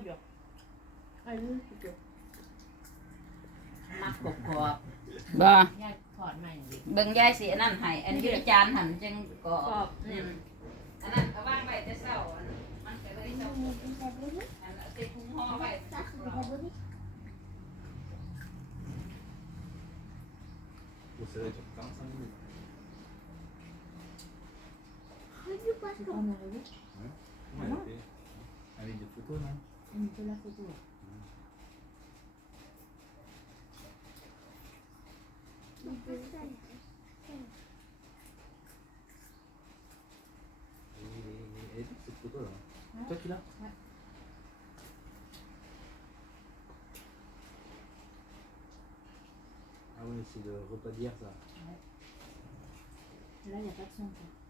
bien. Allez, c'est bien. มักกบกรอบ บ่ ยายถอดใหม่ดิ เบิ่งยายสิอันนั้นให้อันอยืดจานหันจังก็ กรอบ อืมอันนั้นก็วางไว้แต่เช้าอันมันก็เลยเช้าอันนั้นติดถุงห่อไว้ Bon, ça va être 45 minutes. C'est pas en arrivé Ouais, non ok. Avec Fait la photo. Elle est toute cette photo là. Ouais. Toi qui l'as Ouais. Ah ouais, c'est le repas d'hier ça. Là, il n'y a pas de son. quoi.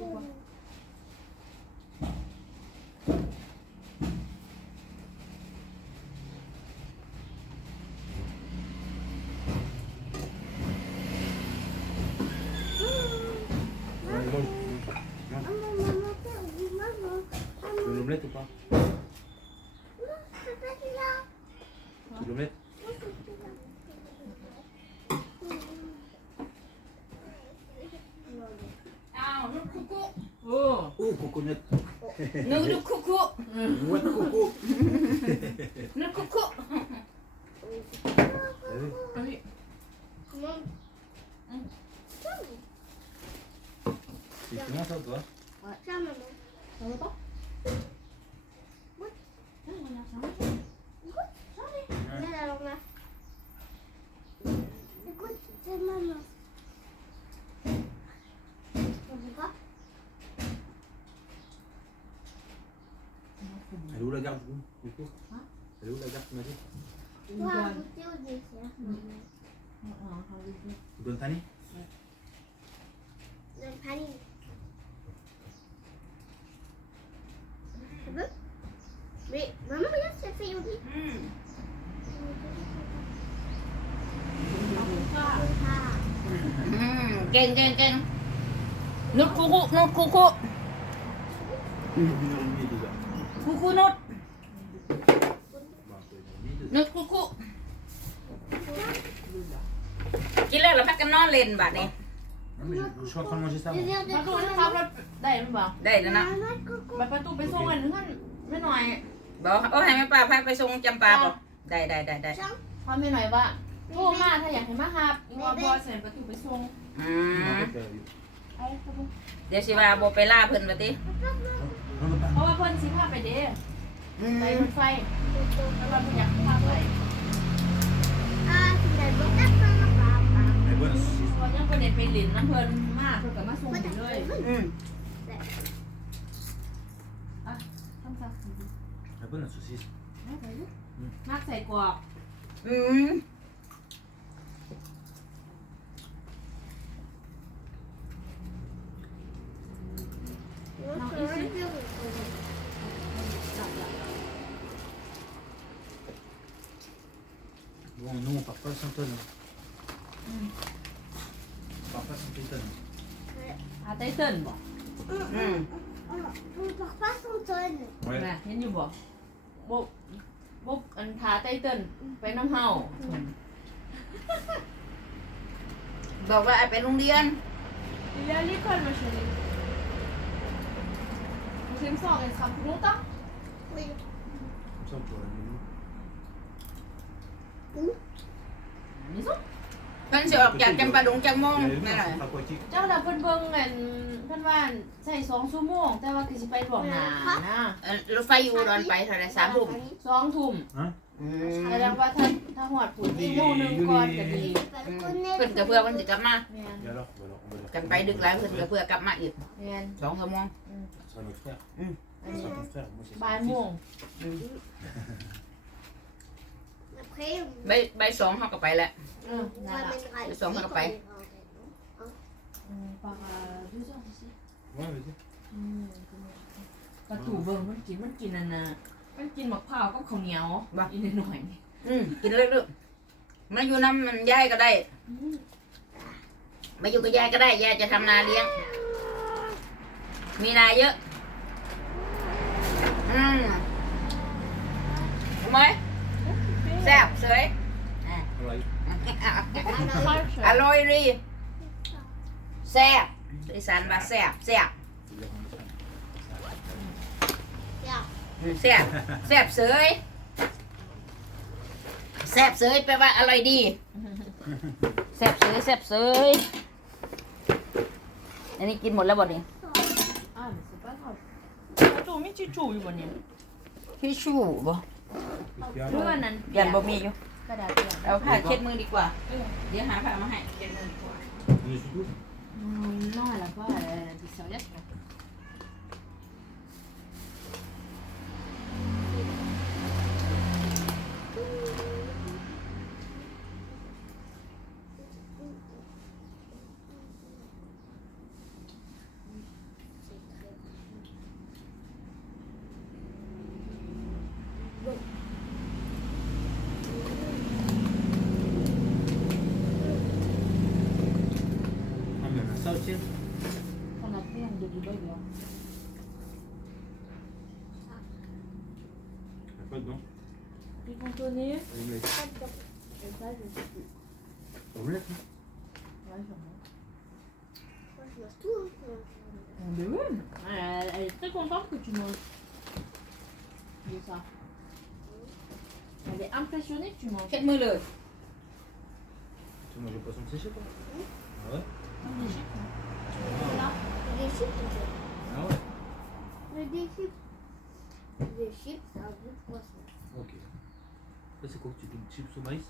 嗯 Nagkuko. Nagkuko. Nagkuko. Kali. Mom. Sama. Sama. Sama. Sama. où Elle est où la carte tuan tuan peux tuan au dessert. Tu donnes Tani Oui. Tu veux Mais maman, regarde, ça fait une Geng, geng, geng. Nut kuku, nut kuku. Kuku nut. นุกคุกุกินแล้วเราพักกันนอนเล่นบัดนี้ Non, mais je, je suis en train de manger ça. Le moi. verre de มาดู coco. นะครับรถได้หรือเปล่าได้แล้วนะ Maman, coco. ไปประตูไปส่งกันเพื่อนไม่หน่อยบอกโอ้ให้แม่ป้าพาไปส่งจำปาบอกได้ได้ได้ได้ Tiens, พอไม่หน่อยว่าโทรมาถ้าอยากเห็นมาครับอีกว่าบอสเสร็จประตูไปส่งอื Non, ม en fait, euh, ไอ้ครับผมเดี๋ยวสิว่าโบไปล่าเพิ่นมาติ non, non, เพ pas. ราะว่าเพิ่นสิพาไปเด้อื ไปมรถไฟแล้วเราอยากพาไป ah, c'est la bonne affaire, papa. Elle est bonne la saucisse. พอยังประเด็นไปหลินน้ำเพิ่นมากเพิ่นก็มาส่งอยู่เลยอืมทำซะ Elle est bonne la saucisse. มากใส่กรอกอืม Non, c'est vrai que- Bon, nous on part pas sans tonne. Mm. On part pas sans tes tonnes. อาไตเติ้ลบ่อืม On part pas sans tonne. น่ะเห็นอยู่บ่บ่บ่อันทาไตเติ้ลไปน้ำเฮาบอกว่าไอ้ไปโรงเรียน Il est à l'école, ma chérie. Vous aimez ça, on restera plus longtemps Oui. Comme ça on pourra la maison. À la maison เพิ่นสิ ออกจากจำปาดงจังโมง Elle est venue นั่น en แหละ centre aquatique. เจ้าน่ะเพิ่นเบิ่งอันเพิ่นว่าใช้สองชั่วโมง แต่ว่าคือสิไปล่วงหน้านะเอ่อรถไฟอยู่อุดอนไปเท่าไหร่สามทุ่มสองทุ่มออืมแสดงว่าถ้าถ้าหอดผุนอีกโมงหนึงก่อนก็ดีเพิ่นก็เพื่อมันสิกลับมาแม่น Et alors Voilà, on va leur กันไปดึกแล้วเพิ่นก็เพื่อกลับมาอีกแม่นสองชั่วโมง Ce sera notre frère. Mm. Ừ. Ce sera ton frère. Moi, c'est บ่าย son โม fils. ง Après, on ใบใบสองเขาก็ไปแล้วเออนั่นล่ะ ramènera Ils ici sont quand pas on ira en fait, non อืม par euh, deux heures d'ici Ouais, vas-y. อืมกระถูเบิ่งมันกินมันกินอันน่ะมันกินมะพร้าวกับข้าวเหนียวอีกหน่อยๆนี่อืมกินเลยลูกมาอยู่น้ำมันยายก็ได้อืมมาอยู่กับยายก็ได้ ยายจะทำนาเลี้ยง มีนาเยอะ อืมรู้ไหมแซ่บสวยอะ Alors, อร่อยดีแซ่บอีสานว่าแซ่บแซ่บแซ่บแซ่บเสยแซ่บเสยแปลว่าอร่อยดีแซ่บเสยแซ่บเสยอันนี้กินหมดแล้วบ่เนี่ยจูมีชิชูอยู่บนนี้ทิชูบ่เรื่องนั้นยันบ่มีอยู่ กระดาษเปียกเอาผ้าเช็ดมือดีกว่า เดี๋ยวหาผ้ามาให้เช็ดมือดีกว่า on est sous tout. Mm, non quoi dedans ah, je ah, Ouais, sûrement. Tout. Hein. Elle, est très contente que tu manges. De ça. Elle est impressionnée que tu manges. Faites-moi le. Tu manges le poisson séché, toi ah ouais Le c'est quoi que tu donnes? Chips au maïs?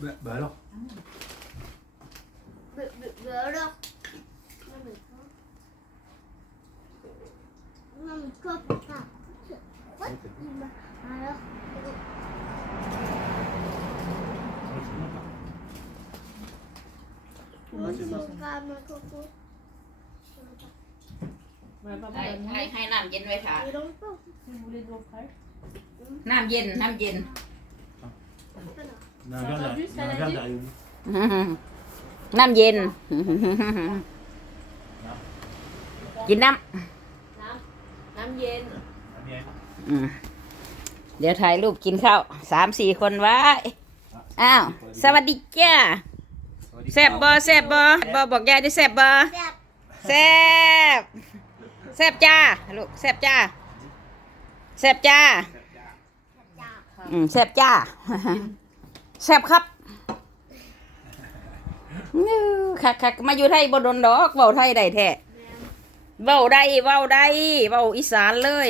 Bah, bah alors. Bah, bah, bah alors. Non, mais toi, papa. Alors. Ah, Moi, c'est. ให้ donne-moi ให้ให้น้ำเย็นไว้ถ่า Et donc, pas. si vous voulez de l'eau fraîche น้ำเย็นน้ำเย็น Voilà. Il y a un T'as verre entendu derrière- ce il y a un qu'elle a verre dit derrière lui. น้ำเย็น กินน้น้ำน้ำเย็น La mienne. ำอืมเดี๋ยวถ่ายรูปกินข้าวสามสี่คนไว้ อ้าว สวัสดีจ้าแซ่บบ่แซ่บบ่บ่บอกยายได้แซ่บบ่ Zap. แซ่บ แซบจ้าลูกแซบจ้าแซบจ้าอืมแซบจ้าแซบครับอื้คักคักมาอยู่ไทยบ่โดนดอกเว้าไทยได้แท้เว้าได้เว้าได้เว้าอีสานเลย